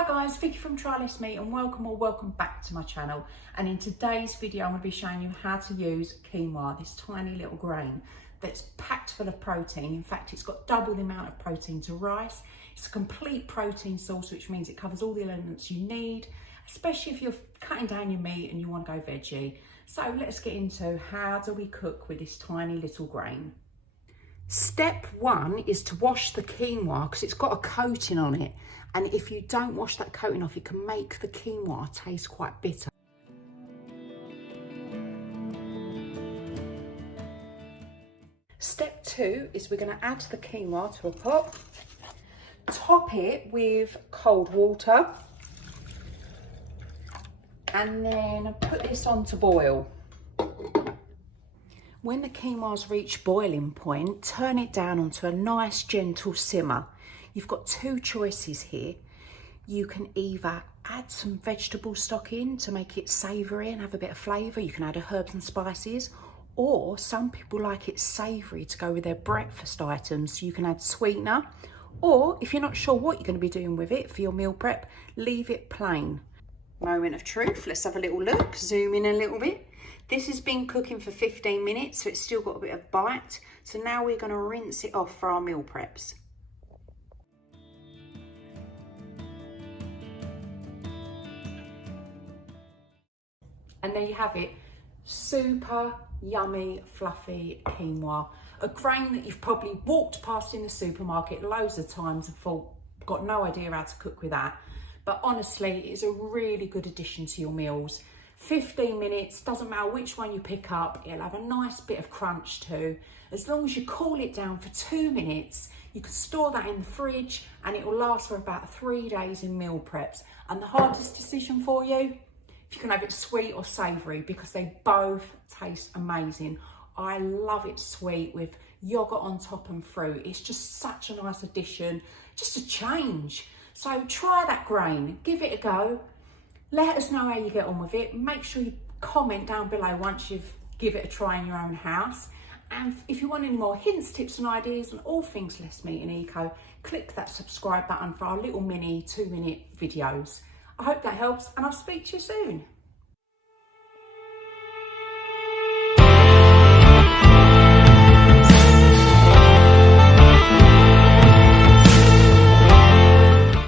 Hi guys, Vicky from Trylessmeat and welcome back to my channel. And in today's video I'm going to be showing you how to use quinoa, this tiny little grain that's packed full of protein. In fact, it's got double the amount of protein to rice. It's a complete protein source, which means it covers all the elements you need, especially if you're cutting down your meat and you want to go veggie. So let's get into how do we cook with this tiny little grain. Step one is to wash the quinoa because it's got a coating on it, and if you don't wash that coating off, it can make the quinoa taste quite bitter. Step two is we're going to add the quinoa to a pot, top it with cold water, and then put this on to boil. When the quinoa's reached boiling point, turn it down onto a nice gentle simmer. You've got two choices here. You can either add some vegetable stock in to make it savoury and have a bit of flavour. You can add herbs and spices, or some people like it savoury to go with their breakfast items. So you can add sweetener, or if you're not sure what you're going to be doing with it for your meal prep, leave it plain. Moment of truth, let's have a little look, zoom in a little bit. This has been cooking for 15 minutes, so it's still got a bit of bite. So now we're going to rinse it off for our meal preps. And there you have it, super yummy, fluffy quinoa. A grain that you've probably walked past in the supermarket loads of times and thought, got no idea how to cook with that. But honestly, it's a really good addition to your meals. 15 minutes, doesn't matter which one you pick up, it'll have a nice bit of crunch too. As long as you cool it down for 2 minutes, you can store that in the fridge and it will last for about 3 days in meal preps. And the hardest decision for you, if you can have it sweet or savoury, because they both taste amazing. I love it sweet with yogurt on top and fruit. It's just such a nice addition, just a change. So try that grain, give it a go. Let us know how you get on with it. Make sure you comment down below once you've give it a try in your own house. And if you want any more hints, tips and ideas on all things less meat and eco, click that subscribe button for our little mini 2-minute videos. I hope that helps and I'll speak to you soon.